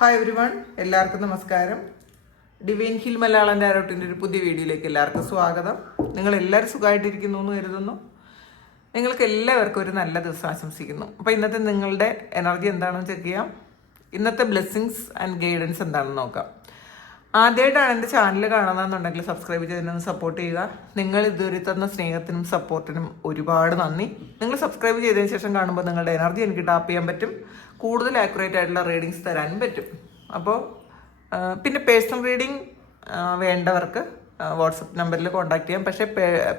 Hi every one, എല്ലാവർക്കും നമസ്കാരം. Divine hill Malayalam ടാരോട്ടിൻ്റെ ഒരു പുതിയ വീഡിയോയിലേക്ക് എല്ലാവർക്കും സ്വാഗതം. നിങ്ങൾ എല്ലാവരും സുഖമായിട്ടിരിക്കുന്നു എന്ന് കരുതുന്നു. നിങ്ങൾക്ക് എല്ലാവർക്കും ഒരു നല്ല ദിവസം ആശംസിക്കുന്നു. അപ്പോൾ ഇന്നത്തെ നിങ്ങളുടെ എനർജി എന്താണെന്ന് ചെക്ക് ചെയ്യാം. ഇന്നത്തെ ബ്ലെസ്സിങ്സ് ആൻഡ് ഗൈഡൻസ് എന്താണെന്ന് നോക്കാം. ആദ്യമായിട്ടാണ് എൻ്റെ ചാനൽ കാണുന്നതെന്നുണ്ടെങ്കിൽ സബ്സ്ക്രൈബ് ചെയ്തതിനൊന്ന് സപ്പോർട്ട് ചെയ്യുക. നിങ്ങൾ ഇതുവരെ തന്ന സ്നേഹത്തിനും സപ്പോർട്ടിനും ഒരുപാട് നന്ദി. നിങ്ങൾ സബ്സ്ക്രൈബ് ചെയ്തതിന് ശേഷം കാണുമ്പോൾ നിങ്ങളുടെ എനർജി എനിക്ക് ടാപ്പ് ചെയ്യാൻ പറ്റും, കൂടുതൽ ആക്യുറേറ്റ് ആയിട്ടുള്ള റീഡിങ്സ് തരാനും പറ്റും. അപ്പോൾ പിന്നെ പേഴ്സണൽ റീഡിങ് വേണ്ടവർക്ക് വാട്സപ്പ് നമ്പറിൽ കോൺടാക്ട് ചെയ്യാം. പക്ഷേ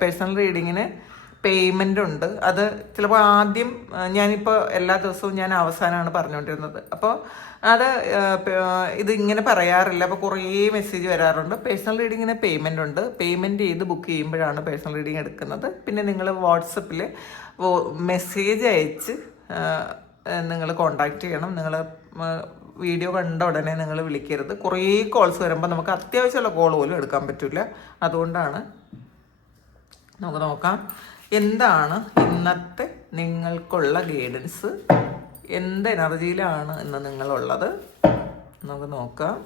പേഴ്സണൽ റീഡിങ്ങിന് പേയ്മെൻ്റ് ഉണ്ട്. അത് ചിലപ്പോൾ ആദ്യം ഞാനിപ്പോൾ എല്ലാ ദിവസവും ഞാൻ അവസാനമാണ് പറഞ്ഞുകൊണ്ടിരുന്നത്. അപ്പോൾ അത് ഇത് ഇങ്ങനെ പറയാറില്ല. അപ്പോൾ കുറേ മെസ്സേജ് വരാറുണ്ട്. പേഴ്സണൽ റീഡിങ്ങിന് പേയ്മെൻ്റ് ഉണ്ട്. പേയ്മെൻറ്റ് ചെയ്ത് ബുക്ക് ചെയ്യുമ്പോഴാണ് പേഴ്സണൽ റീഡിങ് എടുക്കുന്നത്. പിന്നെ നിങ്ങൾ വാട്സപ്പിൽ മെസ്സേജ് അയച്ച് നിങ്ങൾ കോണ്ടാക്ട് ചെയ്യണം. നിങ്ങൾ വീഡിയോ കണ്ട ഉടനെ നിങ്ങൾ വിളിക്കരുത്. കുറേ കോൾസ് വരുമ്പോൾ നമുക്ക് അത്യാവശ്യമുള്ള കോൾ പോലും എടുക്കാൻ പറ്റില്ല. അതുകൊണ്ടാണ്. നമുക്ക് നോക്കാം എന്താണ് ഇന്നത്തെ നിങ്ങൾക്കുള്ള ഗൈഡൻസ്, എന്ത് എനർജിയിലാണ് ഇന്ന് നിങ്ങളുള്ളത്. നമുക്ക് നോക്കാം.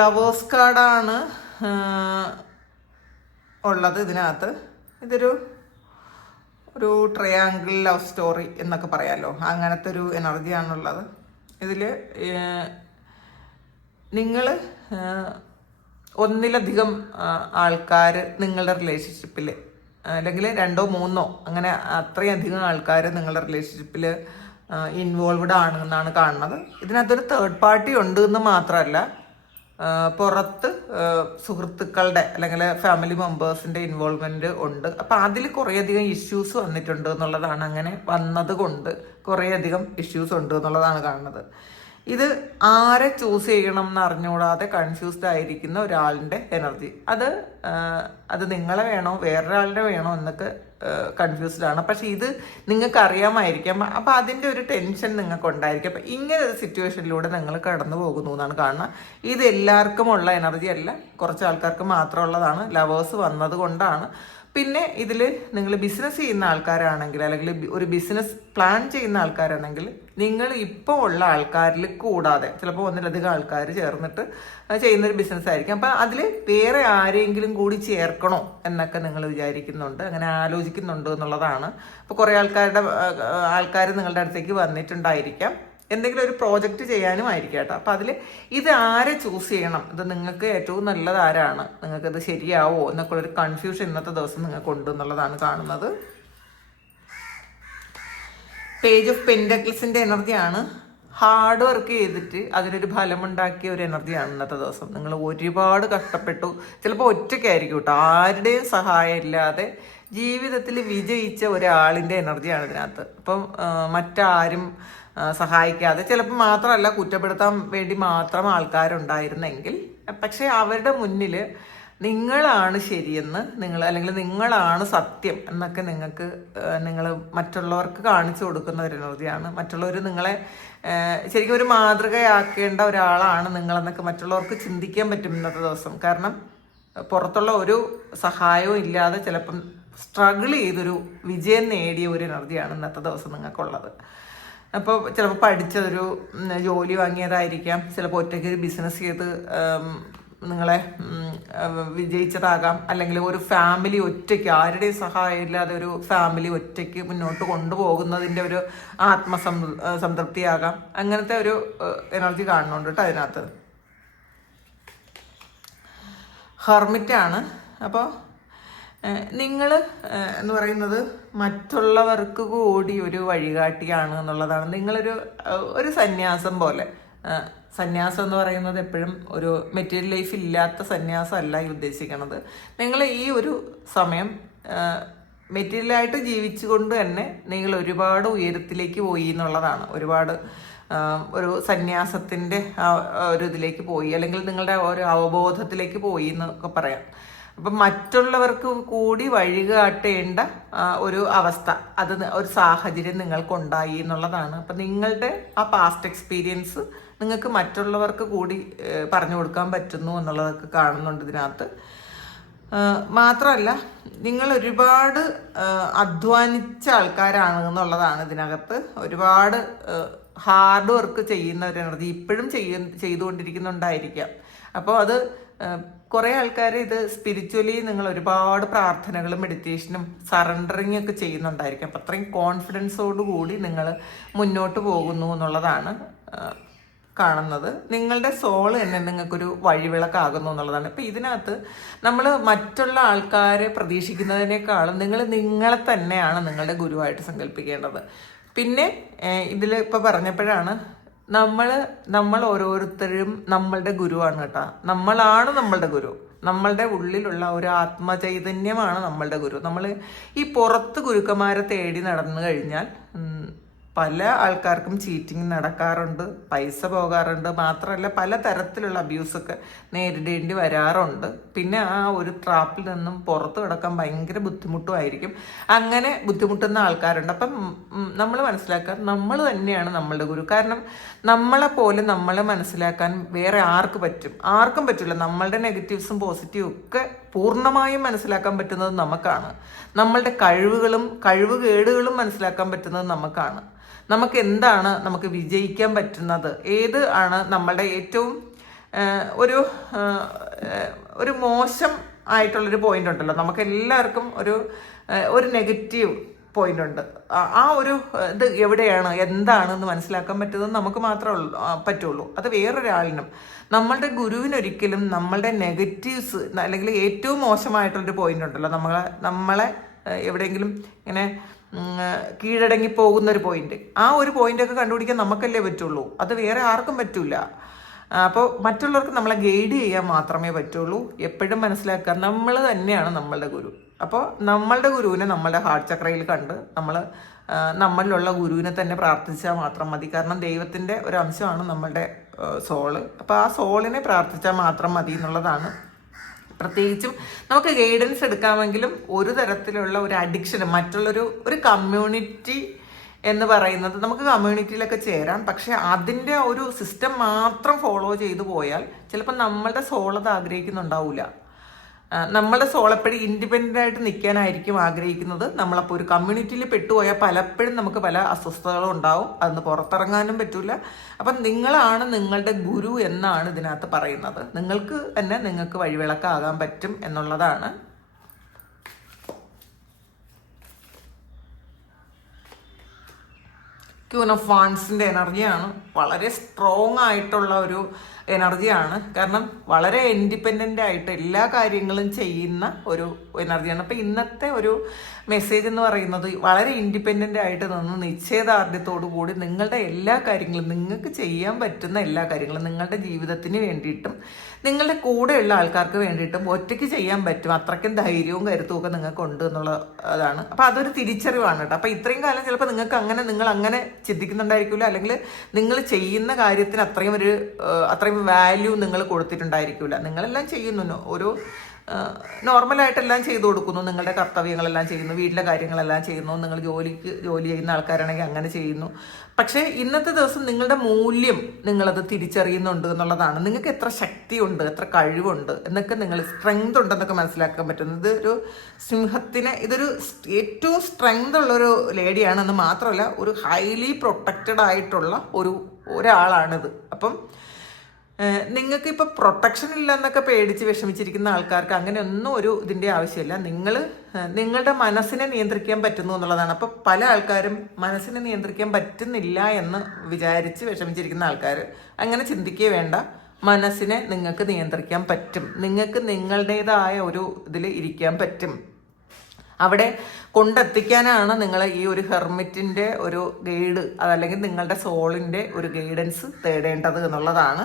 ലവേഴ്സ് കാർഡാണ് ഉള്ളത് ഇതിനകത്ത്. ഇതൊരു ട്രയാങ്കിൾ ലവ് സ്റ്റോറി എന്നൊക്കെ പറയാമല്ലോ, അങ്ങനത്തെ ഒരു എനർജിയാണുള്ളത്. ഇതിൽ നിങ്ങൾ ഒന്നിലധികം ആൾക്കാർ നിങ്ങളുടെ റിലേഷൻഷിപ്പിൽ, അല്ലെങ്കിൽ രണ്ടോ മൂന്നോ അങ്ങനെ അത്രയധികം ആൾക്കാർ നിങ്ങളുടെ റിലേഷൻഷിപ്പിൽ ഇൻവോൾവ്ഡ് ആണെന്നാണ് കാണുന്നത്. ഇതിനകത്തൊരു തേർഡ് പാർട്ടി ഉണ്ട് എന്ന് മാത്രമല്ല, പുറത്ത് സുഹൃത്തുക്കളുടെ അല്ലെങ്കിൽ ഫാമിലി മെമ്പേഴ്സിൻ്റെ ഇൻവോൾവ്മെൻറ്റ് ഉണ്ട്. അപ്പോൾ അതിൽ കുറേയധികം ഇഷ്യൂസ് വന്നിട്ടുണ്ട് എന്നുള്ളതാണ്. അങ്ങനെ വന്നത് കൊണ്ട് കുറേയധികം ഇഷ്യൂസ് ഉണ്ട് എന്നുള്ളതാണ് കാണുന്നത്. ഇത് ആരെ ചൂസ് ചെയ്യണം എന്ന് അറിഞ്ഞുകൂടാതെ കൺഫ്യൂസ്ഡ് ആയിരിക്കുന്ന ഒരാളിൻ്റെ എനർജി. അത് നിങ്ങളെ വേണോ വേറൊരാളുടെ വേണോ എന്നൊക്കെ കൺഫ്യൂസ്ഡ് ആണ്. പക്ഷെ ഇത് നിങ്ങൾക്ക് അറിയാമായിരിക്കാം. അപ്പോൾ അതിൻ്റെ ഒരു ടെൻഷൻ നിങ്ങൾക്ക് ഉണ്ടായിരിക്കും. അപ്പം ഇങ്ങനെ ഒരു സിറ്റുവേഷനിലൂടെ നിങ്ങൾ കടന്നു പോകുന്നു എന്നാണ് കാണുന്നത്. ഇത് എല്ലാവർക്കും ഉള്ള എനർജി അല്ല, കുറച്ച് ആൾക്കാർക്ക് മാത്രമുള്ളതാണ്. ലവേഴ്സ് വന്നത് കൊണ്ടാണ്. പിന്നെ ഇതിൽ നിങ്ങൾ ബിസിനസ് ചെയ്യുന്ന ആൾക്കാരാണെങ്കിൽ, അല്ലെങ്കിൽ ഒരു ബിസിനസ് പ്ലാൻ ചെയ്യുന്ന ആൾക്കാരാണെങ്കിൽ, നിങ്ങൾ ഇപ്പോൾ ഉള്ള ആൾക്കാരിൽ കൂടാതെ ചിലപ്പോൾ ഒന്നിലധികം ആൾക്കാർ ചേർന്നിട്ട് ചെയ്യുന്നൊരു ബിസിനസ് ആയിരിക്കും. അപ്പം അതിൽ വേറെ ആരെങ്കിലും കൂടി ചേർക്കണോ എന്നൊക്കെ നിങ്ങൾ വിചാരിക്കുന്നുണ്ട്, അങ്ങനെ ആലോചിക്കുന്നുണ്ട് എന്നുള്ളതാണ്. അപ്പോൾ കുറേ ആൾക്കാർ നിങ്ങളുടെ അടുത്തേക്ക് വന്നിട്ടുണ്ടായിരിക്കാം. എന്തെങ്കിലും ഒരു പ്രോജക്റ്റ് ചെയ്യാനും ആയിരിക്കും കേട്ടോ. അപ്പം അതിൽ ഇത് ആരെ ചൂസ് ചെയ്യണം, ഇത് നിങ്ങൾക്ക് ഏറ്റവും നല്ലത് ആരാണ്, നിങ്ങൾക്കത് ശരിയാവോ എന്നൊക്കെ ഒരു കൺഫ്യൂഷൻ ഇന്നത്തെ ദിവസം നിങ്ങൾക്ക് ഉണ്ട് എന്നുള്ളതാണ് കാണുന്നത്. പേജ് ഓഫ് പെൻറ്റക്കിൾസിൻ്റെ എനർജിയാണ്. ഹാർഡ് വർക്ക് ചെയ്തിട്ട് അതിനൊരു ഫലമുണ്ടാക്കിയ ഒരു എനർജിയാണ് ഇന്നത്തെ ദിവസം. നിങ്ങൾ ഒരുപാട് കഷ്ടപ്പെട്ടു, ചിലപ്പോൾ ഒറ്റയ്ക്കായിരിക്കും കേട്ടോ, ആരുടെയും സഹായം ഇല്ലാതെ ജീവിതത്തിൽ വിജയിച്ച ഒരാളിൻ്റെ എനർജിയാണ് ഇതിനകത്ത്. അപ്പം മറ്റാരും സഹായിക്കാതെ, ചിലപ്പോൾ മാത്രമല്ല കുറ്റപ്പെടുത്താൻ വേണ്ടി മാത്രം ആൾക്കാരുണ്ടായിരുന്നെങ്കിൽ, പക്ഷേ അവരുടെ മുന്നിൽ നിങ്ങളാണ് ശരിയെന്ന് അല്ലെങ്കിൽ നിങ്ങളാണ് സത്യം എന്നൊക്കെ നിങ്ങൾ മറ്റുള്ളവർക്ക് കാണിച്ചു കൊടുക്കുന്ന ഒരു എനർജിയാണ്. മറ്റുള്ളവർ നിങ്ങളെ ശരിക്കും ഒരു മാതൃകയാക്കേണ്ട ഒരാളാണ് നിങ്ങളെന്നൊക്കെ മറ്റുള്ളവർക്ക് ചിന്തിക്കാൻ പറ്റും ഇന്നത്തെ ദിവസം. കാരണം പുറത്തുള്ള ഒരു സഹായവും ഇല്ലാതെ ചിലപ്പം സ്ട്രഗിൾ ചെയ്തൊരു വിജയം നേടിയ ഒരു എനർജിയാണ് ഇന്നത്തെ ദിവസം നിങ്ങൾക്കുള്ളത്. അപ്പോൾ ചിലപ്പോൾ പഠിച്ചതൊരു ജോലി വാങ്ങിയതായിരിക്കാം, ചിലപ്പോൾ ഒറ്റയ്ക്ക് ഒരു ബിസിനസ് ചെയ്ത് നിങ്ങളെ വിജയിച്ചതാകാം, അല്ലെങ്കിൽ ഒരു ഫാമിലി ഒറ്റയ്ക്ക് ആരുടെയും സഹായം ഇല്ലാതെ ഒരു ഫാമിലി ഒറ്റയ്ക്ക് മുന്നോട്ട് കൊണ്ടുപോകുന്നതിൻ്റെ ഒരു സംതൃപ്തിയാകാം. അങ്ങനത്തെ ഒരു എനർജി കാണുന്നുണ്ട് കേട്ടോ അതിനകത്ത്. ഹെർമിറ്റാണ്. അപ്പോൾ നിങ്ങൾ എന്ന് പറയുന്നത് മറ്റുള്ളവർക്ക് കൂടി ഒരു വഴികാട്ടിയാണ് എന്നുള്ളതാണ്. നിങ്ങളൊരു സന്യാസം പോലെ. സന്യാസം എന്ന് പറയുന്നത് എപ്പോഴും ഒരു മെറ്റീരിയൽ ലൈഫ് ഇല്ലാത്ത സന്യാസം അല്ല ഈ ഉദ്ദേശിക്കുന്നത്. നിങ്ങൾ ഈ ഒരു സമയം മെറ്റീരിയലായിട്ട് ജീവിച്ചുകൊണ്ട് തന്നെ നിങ്ങൾ ഒരുപാട് ഉയരത്തിലേക്ക് പോയി എന്നുള്ളതാണ്. ഒരു സന്യാസത്തിൻ്റെ ഒരു ഇതിലേക്ക് പോയി, അല്ലെങ്കിൽ നിങ്ങളുടെ ഒരു അവബോധത്തിലേക്ക് പോയി എന്നൊക്കെ പറയാം. അപ്പം മറ്റുള്ളവർക്ക് കൂടി വഴികാട്ടേണ്ട ഒരു അവസ്ഥ, ഒരു സാഹചര്യം നിങ്ങൾക്കുണ്ടായി എന്നുള്ളതാണ്. അപ്പം നിങ്ങളുടെ ആ പാസ്റ്റ് എക്സ്പീരിയൻസ് നിങ്ങൾക്ക് മറ്റുള്ളവർക്ക് കൂടി പറഞ്ഞു കൊടുക്കാൻ പറ്റുന്നു എന്നുള്ളതൊക്കെ കാണുന്നുണ്ട് ഇതിനകത്ത്. മാത്രമല്ല നിങ്ങൾ ഒരുപാട് അധ്വാനിച്ച ആൾക്കാരാണ് എന്നുള്ളതാണ് ഇതിനകത്ത്. ഒരുപാട് ഹാർഡ് വർക്ക് ചെയ്യുന്ന ഒരു എനർജി ഇപ്പോഴും ചെയ്തുകൊണ്ടിരിക്കുന്നുണ്ടായിരിക്കാം. അപ്പോൾ അത് കുറേ ആൾക്കാർ ഇത് സ്പിരിച്വലി നിങ്ങൾ ഒരുപാട് പ്രാർത്ഥനകളും മെഡിറ്റേഷനും സറണ്ടറിങ് ഒക്കെ ചെയ്യുന്നുണ്ടായിരിക്കും. അപ്പം അത്രയും കോൺഫിഡൻസോടു കൂടി നിങ്ങൾ മുന്നോട്ട് പോകുന്നു എന്നുള്ളതാണ് കാണുന്നത്. നിങ്ങളുടെ സോൾ തന്നെ നിങ്ങൾക്കൊരു വഴിവിളക്കാകുന്നു എന്നുള്ളതാണ്. ഇപ്പം ഇതിനകത്ത് നമ്മൾ മറ്റുള്ള ആൾക്കാരെ പ്രതീക്ഷിക്കുന്നതിനേക്കാളും നിങ്ങളെ തന്നെയാണ് നിങ്ങളുടെ ഗുരുവായിട്ട് സങ്കല്പിക്കേണ്ടത്. പിന്നെ ഇതിൽ ഇപ്പോൾ പറഞ്ഞപ്പോഴാണ് നമ്മൾ ഓരോരുത്തരും നമ്മളുടെ ഗുരുവാണ് കേട്ടോ. നമ്മളാണ് നമ്മളുടെ ഗുരു. നമ്മളുടെ ഉള്ളിലുള്ള ഒരു ആത്മചൈതന്യമാണ് നമ്മളുടെ ഗുരു. നമ്മൾ ഈ പുറത്ത് ഗുരുക്കന്മാരെ തേടി നടന്നു കഴിഞ്ഞാൽ പല ആൾക്കാർക്കും ചീറ്റിംഗ് നടക്കാറുണ്ട്, പൈസ പോകാറുണ്ട്, മാത്രമല്ല പല തരത്തിലുള്ള അബ്യൂസൊക്കെ നേരിടേണ്ടി വരാറുണ്ട്. പിന്നെ ആ ഒരു ട്രാപ്പിൽ നിന്നും പുറത്ത് കിടക്കാൻ ഭയങ്കര ബുദ്ധിമുട്ടുമായിരിക്കും. അങ്ങനെ ബുദ്ധിമുട്ടുന്ന ആൾക്കാരുണ്ട്. അപ്പം നമ്മൾ മനസ്സിലാക്കുക, നമ്മൾ തന്നെയാണ് നമ്മളുടെ ഗുരു. കാരണം നമ്മളെപ്പോലെ നമ്മളെ മനസ്സിലാക്കാൻ വേറെ ആർക്കും പറ്റില്ല. നമ്മളുടെ നെഗറ്റീവ്സും പോസിറ്റീവും ഒക്കെ പൂർണ്ണമായും മനസ്സിലാക്കാൻ പറ്റുന്നത് നമുക്കാണ്. നമ്മളുടെ കഴിവുകേടുകളും മനസ്സിലാക്കാൻ പറ്റുന്നത് നമുക്കാണ്. നമുക്ക് എന്താണ് നമുക്ക് വിജയിക്കാൻ പറ്റുന്നത്, ഏത് ആണ് നമ്മളുടെ ഏറ്റവും ഒരു മോശം ആയിട്ടുള്ളൊരു പോയിന്റ് ഉണ്ടല്ലോ. നമുക്ക് എല്ലാവർക്കും ഒരു നെഗറ്റീവ് പോയിന്റ് ഉണ്ട്. ആ ഒരു ഇത് എവിടെയാണ് എന്താണെന്ന് മനസ്സിലാക്കാൻ പറ്റുന്നത് നമുക്ക് മാത്രമേ പറ്റുള്ളൂ. അത് വേറൊരാളിനും. നമ്മളുടെ ഗുരുവിനൊരിക്കലും നമ്മളുടെ നെഗറ്റീവ്സ് അല്ലെങ്കിൽ ഏറ്റവും മോശമായിട്ടുള്ളൊരു പോയിന്റ് ഉണ്ടല്ലോ, നമ്മളെ എവിടെയെങ്കിലും ഇങ്ങനെ കീഴടങ്ങി പോകുന്നൊരു പോയിന്റ്, ആ ഒരു പോയിന്റൊക്കെ കണ്ടുപിടിക്കാൻ നമുക്കല്ലേ പറ്റുള്ളൂ. അത് വേറെ ആർക്കും പറ്റൂല. അപ്പോൾ മറ്റുള്ളവർക്ക് നമ്മളെ ഗൈഡ് ചെയ്യാൻ മാത്രമേ പറ്റുള്ളൂ. എപ്പോഴും മനസ്സിലാക്കുക, നമ്മൾ തന്നെയാണ് നമ്മളുടെ ഗുരു. അപ്പോൾ നമ്മളുടെ ഗുരുവിനെ നമ്മളുടെ ഹാർട്ട് ചക്രയിൽ കണ്ട് നമ്മളിലുള്ള ഗുരുവിനെ തന്നെ പ്രാർത്ഥിച്ചാൽ മാത്രം മതി. കാരണം ദൈവത്തിൻ്റെ ഒരു അംശമാണ് നമ്മളുടെ സോള്. അപ്പോൾ ആ സോളിനെ പ്രാർത്ഥിച്ചാൽ മാത്രം മതി എന്നുള്ളതാണ്. പ്രത്യേകിച്ചും നമുക്ക് ഗൈഡൻസ് എടുക്കാമെങ്കിലും ഒരു തരത്തിലുള്ള ഒരു അഡിക്ഷൻ, ഒരു കമ്മ്യൂണിറ്റി എന്ന് പറയുന്നത്, നമുക്ക് കമ്മ്യൂണിറ്റിയിലൊക്കെ ചേരാം. പക്ഷെ അതിൻ്റെ ഒരു സിസ്റ്റം മാത്രം ഫോളോ ചെയ്തു പോയാൽ ചിലപ്പോൾ നമ്മളുടെ സോൾ അത് ആഗ്രഹിക്കുന്നുണ്ടാവില്ല. നമ്മളുടെ സോൾ എപ്പോഴും ഇൻഡിപെൻഡൻ്റ് ആയിട്ട് നിൽക്കാനായിരിക്കും ആഗ്രഹിക്കുന്നത്. നമ്മളപ്പോൾ ഒരു കമ്മ്യൂണിറ്റിയിൽ പെട്ടുപോയാൽ പലപ്പോഴും നമുക്ക് പല അസ്വസ്ഥതകളും ഉണ്ടാവും. അതൊന്ന് പുറത്തിറങ്ങാനും പറ്റില്ല. അപ്പം നിങ്ങളാണ് നിങ്ങളുടെ ഗുരു എന്നാണ് ഇതിനകത്ത് പറയുന്നത്. നിങ്ങൾക്ക് വഴിവിളക്കാകാൻ പറ്റും എന്നുള്ളതാണ്. ക്യൂൻ ഓഫ് വാൻസിൻ്റെ എനർജിയാണ്. വളരെ സ്ട്രോങ് ആയിട്ടുള്ള ഒരു എനർജിയാണ്. കാരണം വളരെ ഇൻഡിപെൻഡൻ്റ് ആയിട്ട് എല്ലാ കാര്യങ്ങളും ചെയ്യുന്ന ഒരു എനർജിയാണ്. അപ്പം ഇന്നത്തെ ഒരു മെസ്സേജ് എന്ന് പറയുന്നത് വളരെ ഇൻഡിപെൻഡൻ്റ് ആയിട്ട് നിന്ന് നിശ്ചയദാർഢ്യത്തോടു കൂടി നിങ്ങളുടെ എല്ലാ കാര്യങ്ങളും, നിങ്ങൾക്ക് ചെയ്യാൻ പറ്റുന്ന എല്ലാ കാര്യങ്ങളും നിങ്ങളുടെ ജീവിതത്തിന് വേണ്ടിയിട്ടും നിങ്ങളുടെ കൂടെയുള്ള ആൾക്കാർക്ക് വേണ്ടിയിട്ടും ഒറ്റയ്ക്ക് ചെയ്യാൻ പറ്റും. അത്രയ്ക്കും ധൈര്യവും കരുത്തും ഒക്കെ നിങ്ങൾക്ക് ഉണ്ട് എന്നുള്ളതാണ്. അപ്പോൾ അതൊരു തിരിച്ചറിവാണ് കേട്ടോ. അപ്പോൾ ഇത്രയും കാലം ചിലപ്പോൾ നിങ്ങൾ അങ്ങനെ ചിന്തിക്കുന്നുണ്ടായിരിക്കില്ല, അല്ലെങ്കിൽ നിങ്ങൾ ചെയ്യുന്ന കാര്യത്തിന് അത്രയും വാല്യൂ നിങ്ങൾ കൊടുത്തിട്ടുണ്ടായിരിക്കില്ല. നിങ്ങളെല്ലാം ചെയ്യുന്നു, ഒരു നോർമലായിട്ടെല്ലാം ചെയ്തു കൊടുക്കുന്നു, നിങ്ങളുടെ കർത്തവ്യങ്ങളെല്ലാം ചെയ്യുന്നു, വീട്ടിലെ കാര്യങ്ങളെല്ലാം ചെയ്യുന്നു, നിങ്ങൾ ജോലി ചെയ്യുന്ന ആൾക്കാരാണെങ്കിൽ അങ്ങനെ ചെയ്യുന്നു. പക്ഷേ ഇന്നത്തെ ദിവസം നിങ്ങളുടെ മൂല്യം നിങ്ങളത് തിരിച്ചറിയുന്നുണ്ട് എന്നുള്ളതാണ്. നിങ്ങൾക്ക് എത്ര ശക്തിയുണ്ട്, എത്ര കഴിവുണ്ട് എന്നൊക്കെ, സ്ട്രെങ്ത് ഉണ്ടെന്നൊക്കെ മനസ്സിലാക്കാൻ പറ്റുന്നത്. ഇതൊരു ഏറ്റവും സ്ട്രെങ്ത് ഉള്ളൊരു ലേഡിയാണെന്ന് മാത്രമല്ല, ഒരു ഹൈലി പ്രൊട്ടക്റ്റഡ് ആയിട്ടുള്ള ഒരാളാണിത്. അപ്പം നിങ്ങൾക്ക് ഇപ്പോൾ പ്രൊട്ടക്ഷൻ ഇല്ലെന്നൊക്കെ പേടിച്ച് വിഷമിച്ചിരിക്കുന്ന ആൾക്കാർക്ക് അങ്ങനെയൊന്നും ഇതിൻ്റെ ആവശ്യമില്ല. നിങ്ങളുടെ മനസ്സിനെ നിയന്ത്രിക്കാൻ പറ്റുന്നു എന്നുള്ളതാണ്. അപ്പോൾ പല ആൾക്കാരും മനസ്സിനെ നിയന്ത്രിക്കാൻ പറ്റുന്നില്ല എന്ന് വിചാരിച്ച് വിഷമിച്ചിരിക്കുന്ന ആൾക്കാർ അങ്ങനെ ചിന്തിക്കേ വേണ്ട. മനസ്സിനെ നിങ്ങൾക്ക് നിയന്ത്രിക്കാൻ പറ്റും. നിങ്ങൾക്ക് നിങ്ങളുടേതായ ഒരു ഇതിൽ ഇരിക്കാൻ പറ്റും. അവിടെ കൊണ്ടെത്തിക്കാനാണ് നിങ്ങൾ ഈ ഒരു ഹെർമിറ്റിൻ്റെ ഒരു ഗൈഡ്, അതല്ലെങ്കിൽ നിങ്ങളുടെ സോളിൻ്റെ ഒരു ഗൈഡൻസ് തേടേണ്ടത് എന്നുള്ളതാണ്.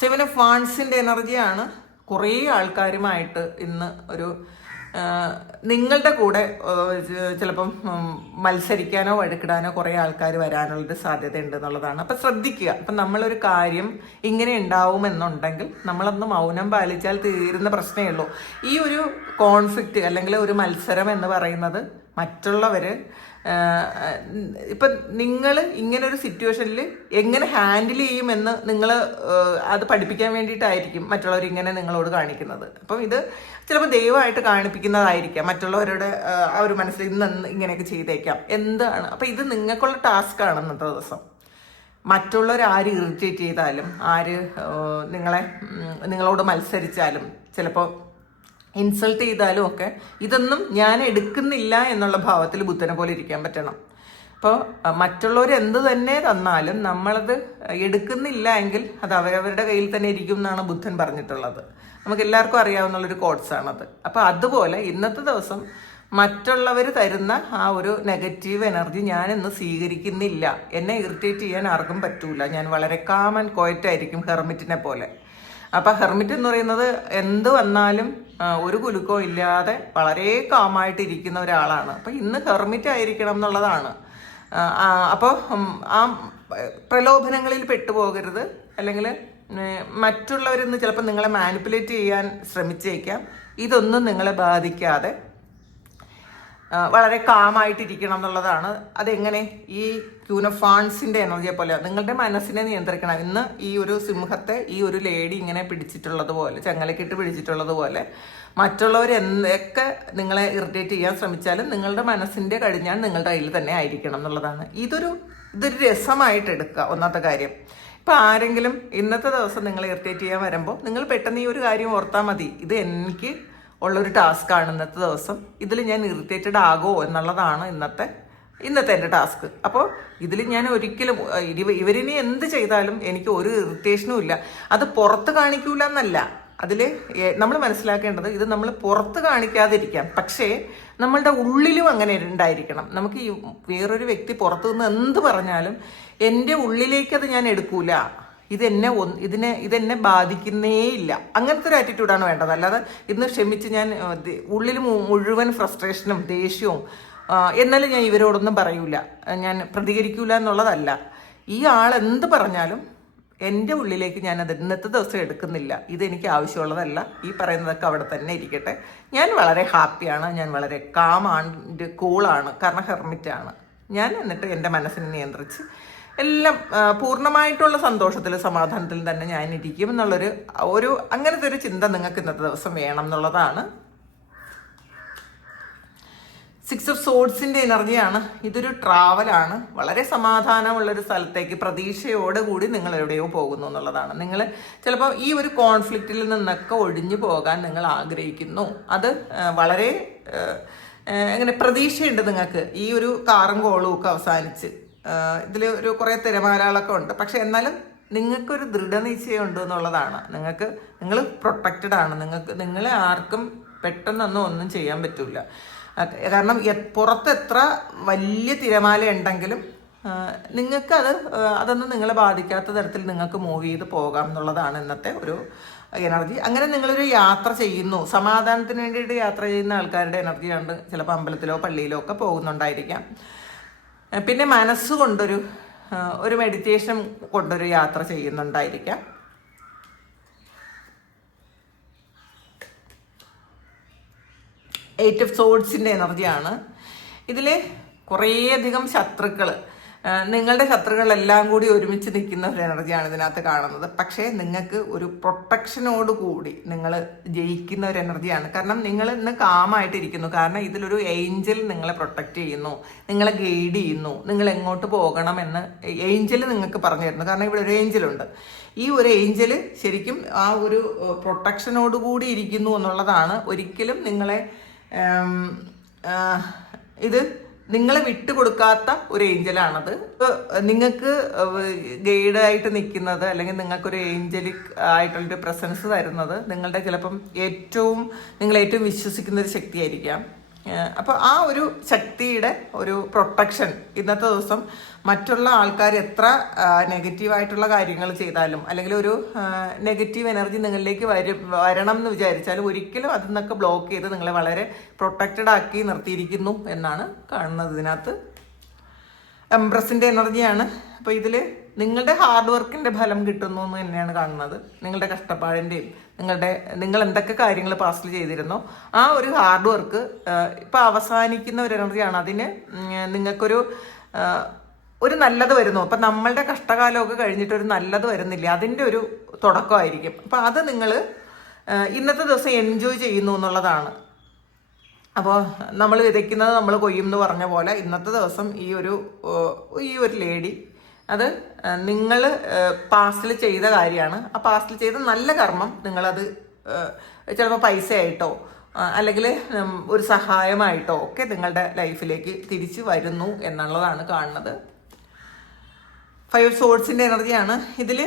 സെവൻ ഓഫ് വാൻസിൻ്റെ എനർജിയാണ്. കുറേ ആൾക്കാരുമായിട്ട് ഇന്ന് നിങ്ങളുടെ കൂടെ ചിലപ്പം മത്സരിക്കാനോ വഴക്കിടാനോ കുറേ ആൾക്കാർ വരാനുള്ളൊരു സാധ്യത ഉണ്ട് എന്നുള്ളതാണ്. അപ്പം ശ്രദ്ധിക്കുക. അപ്പം നമ്മളൊരു കാര്യം ഇങ്ങനെ ഉണ്ടാവുമെന്നുണ്ടെങ്കിൽ നമ്മളൊന്ന് മൗനം പാലിച്ചാൽ തീരുന്ന പ്രശ്നമേ ഉള്ളൂ. ഈ ഒരു കോൺഫ്ലിക്റ്റ് അല്ലെങ്കിൽ ഒരു മത്സരം എന്ന് പറയുന്നത് മറ്റുള്ളവർ ഇപ്പം നിങ്ങൾ ഇങ്ങനൊരു സിറ്റുവേഷനിൽ എങ്ങനെ ഹാൻഡിൽ ചെയ്യുമെന്ന് നിങ്ങൾ അത് പഠിപ്പിക്കാൻ വേണ്ടിയിട്ടായിരിക്കും മറ്റുള്ളവർ ഇങ്ങനെ നിങ്ങളോട് കാണിക്കുന്നത്. അപ്പം ഇത് ചിലപ്പോൾ ദൈവമായിട്ട് കാണിപ്പിക്കുന്നതായിരിക്കാം, മറ്റുള്ളവരുടെ ആ ഒരു മനസ്സിൽ ഇന്ന് ഇങ്ങനെയൊക്കെ ചെയ്തേക്കാം എന്താണ്. അപ്പം ഇത് നിങ്ങൾക്കുള്ള ടാസ്ക്കാണ് ഇന്നത്തെ ദിവസം. മറ്റുള്ളവർ ആര് ഇറിറ്റേറ്റ് ചെയ്താലും, ആര് നിങ്ങളോട് മത്സരിച്ചാലും, ചിലപ്പോൾ ഇൻസൾട്ട് ചെയ്താലും ഒക്കെ ഇതൊന്നും ഞാൻ എടുക്കുന്നില്ല എന്നുള്ള ഭാവത്തിൽ ബുദ്ധനെ പോലെ ഇരിക്കാൻ പറ്റണം. അപ്പോൾ മറ്റുള്ളവർ എന്ത് തന്നെ തന്നാലും നമ്മളത് എടുക്കുന്നില്ല എങ്കിൽ അത് അവരവരുടെ കയ്യിൽ തന്നെ ഇരിക്കും എന്നാണ് ബുദ്ധൻ പറഞ്ഞിട്ടുള്ളത്. നമുക്ക് എല്ലാവർക്കും അറിയാവുന്നുള്ളൊരു കോട്സാണത്. അപ്പോൾ അതുപോലെ ഇന്നത്തെ ദിവസം മറ്റുള്ളവർ തരുന്ന ആ ഒരു നെഗറ്റീവ് എനർജി ഞാനിന്ന് സ്വീകരിക്കുന്നില്ല. എന്നെ ഇറിറ്റേറ്റ് ചെയ്യാൻ ആർക്കും പറ്റൂല. ഞാൻ വളരെ കാം ആൻഡ് ക്വയറ്റ് ആയിരിക്കും, ഹെർമിറ്റിനെ പോലെ. അപ്പം ഹെർമിറ്റ് എന്ന് പറയുന്നത് എന്ത് വന്നാലും ഒരു കുലുക്കോ ഇല്ലാതെ വളരെ കാമായിട്ടിരിക്കുന്ന ഒരാളാണ്. അപ്പം ഇന്ന് ഹെർമിറ്റ് ആയിരിക്കണം എന്നുള്ളതാണ്. അപ്പോൾ ആ പ്രലോഭനങ്ങളിൽ പെട്ടുപോകരുത്. അല്ലെങ്കിൽ മറ്റുള്ളവരിന്ന് ചിലപ്പോൾ നിങ്ങളെ മാനിപ്പുലേറ്റ് ചെയ്യാൻ ശ്രമിച്ചേക്കാം. ഇതൊന്നും നിങ്ങളെ ബാധിക്കാതെ വളരെ കാമായിട്ടിരിക്കണം എന്നുള്ളതാണ്. അതെങ്ങനെ? ഈ ക്യൂൻ ഓഫ് വാൻഡ്സിന്റെ എനർജിയെ പോലെ നിങ്ങളുടെ മനസ്സിനെ നിയന്ത്രിക്കണം. ഇന്ന് ഈ ഒരു സിംഹത്തെ ഈ ഒരു ലേഡി ഇങ്ങനെ പിടിച്ചിട്ടുള്ളത് പോലെ, ചങ്ങലക്കിട്ട് പിടിച്ചിട്ടുള്ളത് പോലെ, മറ്റുള്ളവർ എന്തൊക്കെ നിങ്ങളെ ഇറിറ്റേറ്റ് ചെയ്യാൻ ശ്രമിച്ചാലും നിങ്ങളുടെ മനസ്സിന്റെ കടിഞ്ഞാൺ നിങ്ങളുടെ കയ്യിൽ തന്നെ ആയിരിക്കണം എന്നുള്ളതാണ്. ഇതൊരു രസമായിട്ട് എടുക്കുക. ഒന്നാമത്തെ കാര്യം, ഇപ്പം ആരെങ്കിലും ഇന്നത്തെ ദിവസം നിങ്ങളെ ഇറിറ്റേറ്റ് ചെയ്യാൻ വരുമ്പോൾ നിങ്ങൾ പെട്ടെന്ന് ഈ ഒരു കാര്യം ഓർത്താൽ മതി, ഇത് എനിക്ക് ഉള്ളൊരു ടാസ്ക്കാണ് ഇന്നത്തെ ദിവസം. ഇതിൽ ഞാൻ ഇറിറ്റേറ്റഡ് ആകോ എന്നുള്ളതാണ് ഇന്നത്തെ എൻ്റെ ടാസ്ക്. അപ്പോൾ ഇതിൽ ഞാൻ ഒരിക്കലും ഇവരിനി എന്ത് ചെയ്താലും എനിക്ക് ഒരു ഇറിറ്റേഷനും ഇല്ല. അത് പുറത്ത് കാണിക്കൂല എന്നല്ല, അതിൽ നമ്മൾ മനസ്സിലാക്കേണ്ടത് ഇത് നമ്മൾ പുറത്ത് കാണിക്കാതിരിക്കാം, പക്ഷേ നമ്മളുടെ ഉള്ളിലും അങ്ങനെ ഉണ്ടായിരിക്കണം. നമുക്ക് ഈ വേറൊരു വ്യക്തി പുറത്തു നിന്ന് എന്ത് പറഞ്ഞാലും എൻ്റെ ഉള്ളിലേക്കത് ഞാൻ എടുക്കൂല, ഇതെന്നെ ബാധിക്കുന്നേ ഇല്ല. അങ്ങനത്തെ ഒരു ആറ്റിറ്റ്യൂഡാണ് വേണ്ടത്. അല്ലാതെ ഇന്ന് ക്ഷമിച്ച് ഞാൻ ഉള്ളിൽ മുഴുവൻ ഫ്രസ്ട്രേഷനും ദേഷ്യവും എന്നാലും ഞാൻ ഇവരോടൊന്നും പറയൂല, ഞാൻ പ്രതികരിക്കൂല എന്നുള്ളതല്ല. ഈ ആൾ എന്ത് പറഞ്ഞാലും എൻ്റെ ഉള്ളിലേക്ക് ഞാനത് ഇന്നത്തെ ദിവസം എടുക്കുന്നില്ല, ഇതെനിക്ക് ആവശ്യമുള്ളതല്ല, ഈ പറയുന്നതൊക്കെ അവിടെ തന്നെ ഇരിക്കട്ടെ. ഞാൻ വളരെ ഹാപ്പിയാണ്, ഞാൻ വളരെ കാമാണ്, കൂളാണ്, കാരണം ഹെർമിറ്റാണ് ഞാൻ. എന്നിട്ട് എൻ്റെ മനസ്സിനെ നിയന്ത്രിച്ച് എല്ലാം പൂർണ്ണമായിട്ടുള്ള സന്തോഷത്തിൽ സമാധാനത്തിൽ തന്നെ ഞാൻ ഇരിക്കും എന്നുള്ളൊരു അങ്ങനത്തെ ഒരു ചിന്ത നിങ്ങൾക്ക് ഇന്നത്തെ ദിവസം വേണം എന്നുള്ളതാണ്. 6 ഓഫ് സോഡ്സിൻ്റെ എനർജിയാണ്. ഇതൊരു ട്രാവലാണ്. വളരെ സമാധാനമുള്ളൊരു സ്ഥലത്തേക്ക് പ്രതീക്ഷയോടുകൂടി നിങ്ങൾ എവിടെയോ പോകുന്നു എന്നുള്ളതാണ്. നിങ്ങൾ ചിലപ്പോൾ ഈ ഒരു കോൺഫ്ലിക്റ്റിൽ നിന്നൊക്കെ ഒഴിഞ്ഞു പോകാൻ നിങ്ങൾ ആഗ്രഹിക്കുന്നു. അത് വളരെ എങ്ങനെ പ്രതീക്ഷയുണ്ട് നിങ്ങൾക്ക്. ഈ ഒരു കാറും കോളും ഒക്കെ അവസാനിച്ച് ഇതിൽ ഒരു കുറേ തിരമാലകളൊക്കെ ഉണ്ട്, പക്ഷെ എന്നാലും നിങ്ങൾക്കൊരു ദൃഢനിശ്ചയം ഉണ്ട് എന്നുള്ളതാണ്. നിങ്ങൾ പ്രൊട്ടക്റ്റഡ് ആണ്. നിങ്ങളെ ആർക്കും പെട്ടെന്നൊന്നും ഒന്നും ചെയ്യാൻ പറ്റില്ല. കാരണം പുറത്ത് എത്ര വലിയ തിരമാല ഉണ്ടെങ്കിലും അതൊന്നും നിങ്ങളെ ബാധിക്കാത്ത തരത്തിൽ നിങ്ങൾക്ക് മൂവ് ചെയ്ത് പോകാം എന്നുള്ളതാണ് ഇന്നത്തെ ഒരു എനർജി. അങ്ങനെ നിങ്ങളൊരു യാത്ര ചെയ്യുന്നു, സമാധാനത്തിന് വേണ്ടിയിട്ട് യാത്ര ചെയ്യുന്ന ആൾക്കാരുടെ എനർജിയാണ്. ചിലപ്പോൾ അമ്പലത്തിലോ പള്ളിയിലോ ഒക്കെ പോകുന്നുണ്ടായിരിക്കാം. പിന്നെ മനസ്സുകൊണ്ടൊരു മെഡിറ്റേഷൻ കൊണ്ടൊരു യാത്ര ചെയ്യുന്നുണ്ടായിരിക്കാം. എയ്റ്റ് ഓഫ് സോഡ്സിൻ്റെ എനർജിയാണ്. ഇതിൽ കുറേയധികം ശത്രുക്കൾ, നിങ്ങളുടെ ശത്രുക്കളെല്ലാം കൂടി ഒരുമിച്ച് നിൽക്കുന്ന ഒരു എനർജിയാണ് ഇതിനകത്ത് കാണുന്നത്. പക്ഷേ നിങ്ങൾക്ക് ഒരു പ്രൊട്ടക്ഷനോട് കൂടി നിങ്ങൾ ജയിക്കുന്ന ഒരു എനർജിയാണ്. കാരണം നിങ്ങൾ ഇന്ന് കാമായിട്ടിരിക്കുന്നു. കാരണം ഇതിലൊരു ഏഞ്ചൽ നിങ്ങളെ പ്രൊട്ടക്റ്റ് ചെയ്യുന്നു, നിങ്ങളെ ഗൈഡ് ചെയ്യുന്നു, നിങ്ങൾ എങ്ങോട്ട് പോകണമെന്ന് ഏഞ്ചൽ നിങ്ങൾക്ക് പറഞ്ഞു തരുന്നു. കാരണം ഇവിടെ ഒരു ഏഞ്ചലുണ്ട്. ഈ ഒരു ഏഞ്ചൽ ശരിക്കും ആ ഒരു പ്രൊട്ടക്ഷനോട് കൂടി ഇരിക്കുന്നു എന്നുള്ളതാണ്. ഒരിക്കലും നിങ്ങളെ നിങ്ങളെ വിട്ടുകൊടുക്കാത്ത ഒരു ഏഞ്ചലാണത്. നിങ്ങൾക്ക് ഗൈഡായിട്ട് നിൽക്കുന്നത്, അല്ലെങ്കിൽ നിങ്ങൾക്കൊരു ഏഞ്ചലിക് ആയിട്ടുള്ളൊരു പ്രസൻസ് തരുന്നത് നിങ്ങളുടെ ചിലപ്പം നിങ്ങൾ ഏറ്റവും വിശ്വസിക്കുന്ന ഒരു ശക്തിയായിരിക്കാം. അപ്പോൾ ആ ഒരു ശക്തിയുടെ ഒരു പ്രൊട്ടക്ഷൻ ഇന്നത്തെ ദിവസം മറ്റുള്ള ആൾക്കാർ എത്ര നെഗറ്റീവായിട്ടുള്ള കാര്യങ്ങൾ ചെയ്താലും, അല്ലെങ്കിൽ ഒരു നെഗറ്റീവ് എനർജി നിങ്ങളിലേക്ക് വരണം എന്ന് വിചാരിച്ചാലും ഒരിക്കലും അതിൽ നിന്നൊക്കെ ബ്ലോക്ക് ചെയ്ത് നിങ്ങളെ വളരെ പ്രൊട്ടക്റ്റഡ് ആക്കി നിർത്തിയിരിക്കുന്നു എന്നാണ് കാണുന്നത് ഇതിനകത്ത്. എംപ്രസിൻ്റെ എനർജിയാണ്. അപ്പോൾ ഇതിൽ നിങ്ങളുടെ ഹാർഡ് വർക്കിന്റെ ഫലം കിട്ടുന്നു എന്ന് തന്നെയാണ് കാണുന്നത്. നിങ്ങളുടെ കഷ്ടപ്പാടിന്റെയും നിങ്ങൾ എന്തൊക്കെ കാര്യങ്ങൾ പാസ്റ്റിൽ ചെയ്തിരുന്നോ ആ ഒരു ഹാർഡ് വർക്ക് ഇപ്പൊ അവസാനിക്കുന്ന ഒരു എനർജിയാണ്. അതിന് നിങ്ങൾക്കൊരു ഒരു നല്ലത് വരുന്നു. അപ്പൊ നമ്മളുടെ കഷ്ടകാലമൊക്കെ കഴിഞ്ഞിട്ട് ഒരു നല്ലത് വരുന്നില്ല, അതിന്റെ ഒരു തുടക്കമായിരിക്കും. അപ്പൊ അത് നിങ്ങൾ ഇന്നത്തെ ദിവസം എൻജോയ് ചെയ്യുന്നു എന്നുള്ളതാണ്. അപ്പോൾ നമ്മൾ വിതയ്ക്കുന്നത് നമ്മൾ കൊയ്യും എന്ന് പറഞ്ഞ പോലെ ഇന്നത്തെ ദിവസം ഈ ഒരു ലേഡി അത് നിങ്ങൾ പാസ്റ്റിൽ ചെയ്ത കാര്യമാണ്. ആ പാസ്റ്റിൽ ചെയ്ത നല്ല കർമ്മം നിങ്ങളത് ചിലപ്പോൾ പൈസയായിട്ടോ അല്ലെങ്കിൽ ഒരു സഹായമായിട്ടോ ഒക്കെ നിങ്ങളുടെ ലൈഫിലേക്ക് തിരിച്ചു വരുന്നു എന്നുള്ളതാണ് കാണുന്നത്. 5 സോഴ്സിൻ്റെ എനർജിയാണ് ഇതിൽ.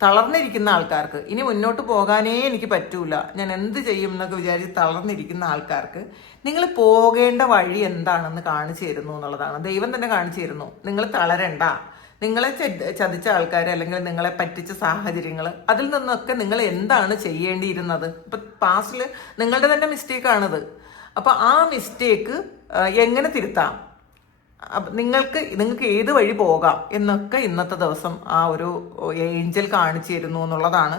തളർന്നിരിക്കുന്ന ആൾക്കാർക്ക് ഇനി മുന്നോട്ട് പോകാനേ എനിക്ക് പറ്റൂല, ഞാൻ എന്ത് ചെയ്യും എന്നൊക്കെ വിചാരിച്ച് തളർന്നിരിക്കുന്ന ആൾക്കാർക്ക് നിങ്ങൾ പോകേണ്ട വഴി എന്താണെന്ന് കാണിച്ചു തരുന്നു എന്നുള്ളതാണ്. ദൈവം തന്നെ കാണിച്ചു തരുന്നു. നിങ്ങൾ തളരണ്ട. നിങ്ങളെ ചതിച്ച ആൾക്കാർ അല്ലെങ്കിൽ നിങ്ങളെ പറ്റിച്ച സാഹചര്യങ്ങൾ, അതിൽ നിന്നൊക്കെ നിങ്ങൾ എന്താണ് ചെയ്യേണ്ടിയിരുന്നത്. ഇപ്പം പാസ്റ്റിൽ നിങ്ങളുടെ തന്നെ മിസ്റ്റേക്കാണിത്. അപ്പം ആ മിസ്റ്റേക്ക് എങ്ങനെ തിരുത്താം, നിങ്ങൾക്ക് ഏത് വഴി പോകാം എന്നൊക്കെ ഇന്നത്തെ ദിവസം ആ ഒരു ഏഞ്ചൽ കാണിച്ചു തരുന്നു എന്നുള്ളതാണ്.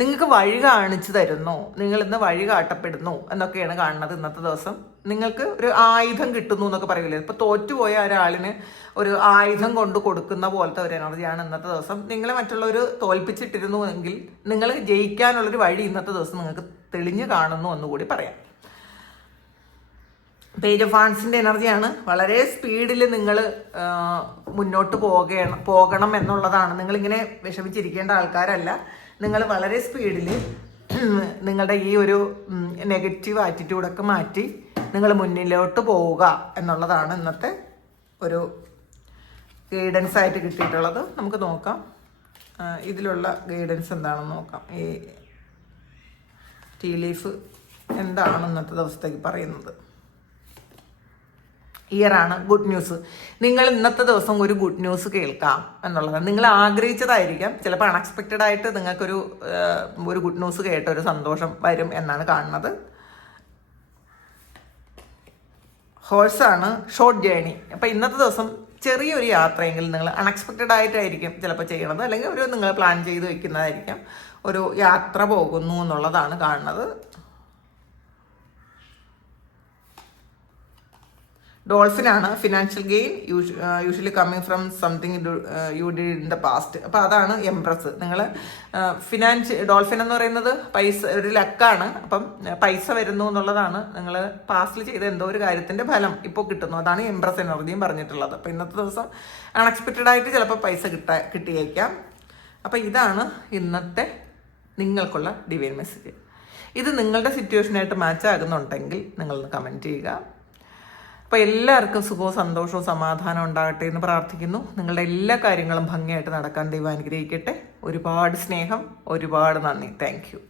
നിങ്ങൾക്ക് വഴി കാണിച്ചു തരുന്നു, നിങ്ങൾ ഇന്ന് വഴി കാട്ടപ്പെടുന്നു എന്നൊക്കെയാണ് കാണുന്നത്. ഇന്നത്തെ ദിവസം നിങ്ങൾക്ക് ഒരു ആയുധം കിട്ടുന്നു എന്നൊക്കെ പറയില്ലേ, ഇപ്പൊ തോറ്റുപോയ ഒരാളിന് ഒരു ആയുധം കൊണ്ട് കൊടുക്കുന്ന പോലത്തെ ഒരു എനർജിയാണ് ഇന്നത്തെ ദിവസം. നിങ്ങളെ മറ്റുള്ളവർ തോൽപ്പിച്ചിട്ടിരുന്നു എങ്കിൽ നിങ്ങൾ ജയിക്കാനുള്ളൊരു വഴി ഇന്നത്തെ ദിവസം നിങ്ങൾക്ക് തെളിഞ്ഞു കാണുന്നു എന്നുകൂടി പറയാം. പേജ് ഓഫ് വാൻസിന്റെ എനർജിയാണ്. വളരെ സ്പീഡിൽ നിങ്ങൾ മുന്നോട്ട് പോകണം എന്നുള്ളതാണ്. നിങ്ങളിങ്ങനെ വിഷമിച്ചിരിക്കേണ്ട ആൾക്കാരല്ല. നിങ്ങൾ വളരെ സ്പീഡിൽ നിങ്ങളുടെ ഈ ഒരു നെഗറ്റീവ് ആറ്റിറ്റ്യൂഡൊക്കെ മാറ്റി നിങ്ങൾ മുന്നിലോട്ട് പോവുക എന്നുള്ളതാണ് ഇന്നത്തെ ഒരു ഗൈഡൻസ് ആയിട്ട് കിട്ടിയിട്ടുള്ളത്. നമുക്ക് നോക്കാം ഇതിലുള്ള ഗൈഡൻസ് എന്താണെന്ന് നോക്കാം. ഈ ടീ ലീഫ് എന്താണ് ഇന്നത്തെ ദിവസത്തേക്ക് പറയുന്നത്. ഇയറാണ് ഗുഡ് ന്യൂസ്. നിങ്ങൾ ഇന്നത്തെ ദിവസം ഒരു ഗുഡ് ന്യൂസ് കേൾക്കാം എന്നുള്ളതാണ്. നിങ്ങൾ ആഗ്രഹിച്ചതായിരിക്കാം, ചിലപ്പോൾ അൺഎക്സ്പെക്റ്റഡ് ആയിട്ട് നിങ്ങൾക്കൊരു ഗുഡ് ന്യൂസ് കേട്ട ഒരു സന്തോഷം വരും എന്നാണ് കാണുന്നത്. ഹോഴ്സാണ് ഷോർട്ട് ജേണി. അപ്പം ഇന്നത്തെ ദിവസം ചെറിയൊരു യാത്രയെങ്കിലും നിങ്ങൾ അൺഎക്സ്പെക്റ്റഡ് ആയിട്ടായിരിക്കും ചിലപ്പോൾ ചെയ്യണത്, അല്ലെങ്കിൽ നിങ്ങൾ പ്ലാൻ ചെയ്ത് വെക്കുന്നതായിരിക്കാം. ഒരു യാത്ര പോകുന്നു എന്നുള്ളതാണ് കാണുന്നത്. ഡോൾഫിനാണ്. Financial gain usually coming from something you did in the past. അപ്പോൾ അതാണ് എംപ്രസ്. നിങ്ങൾ ഡോൾഫിൻ എന്ന് പറയുന്നത് ഒരു ലക്കാണ്. അപ്പം പൈസ വരുന്നു എന്നുള്ളതാണ്. നിങ്ങൾ പാസ്റ്റിൽ ചെയ്ത എന്തോ ഒരു കാര്യത്തിന്റെ ഫലം ഇപ്പോൾ കിട്ടുന്നു. അതാണ് എംപ്രസ് എനർജിയും പറഞ്ഞിട്ടുള്ളത്. അപ്പം ഇന്നത്തെ ദിവസം അൺഎക്സ്പെക്റ്റഡ് ആയിട്ട് ചിലപ്പോൾ പൈസ കിട്ടിയേക്കാം. അപ്പം ഇതാണ് ഇന്നത്തെ നിങ്ങൾക്കുള്ള ഡിവൈൻ മെസ്സേജ്. ഇത് നിങ്ങളുടെ സിറ്റുവേഷനായിട്ട് മാച്ച് ആകുന്നുണ്ടെങ്കിൽ നിങ്ങളൊന്ന് കമൻറ്റ് ചെയ്യുക. അപ്പോൾ എല്ലാവർക്കും സുഖവും സന്തോഷവും സമാധാനം ഉണ്ടാകട്ടെ എന്ന് പ്രാർത്ഥിക്കുന്നു. നിങ്ങളുടെ എല്ലാ കാര്യങ്ങളും ഭംഗിയായിട്ട് നടക്കാൻ ദൈവം അനുഗ്രഹിക്കട്ടെ. ഒരുപാട് സ്നേഹം, ഒരുപാട് നന്ദി. Thank you.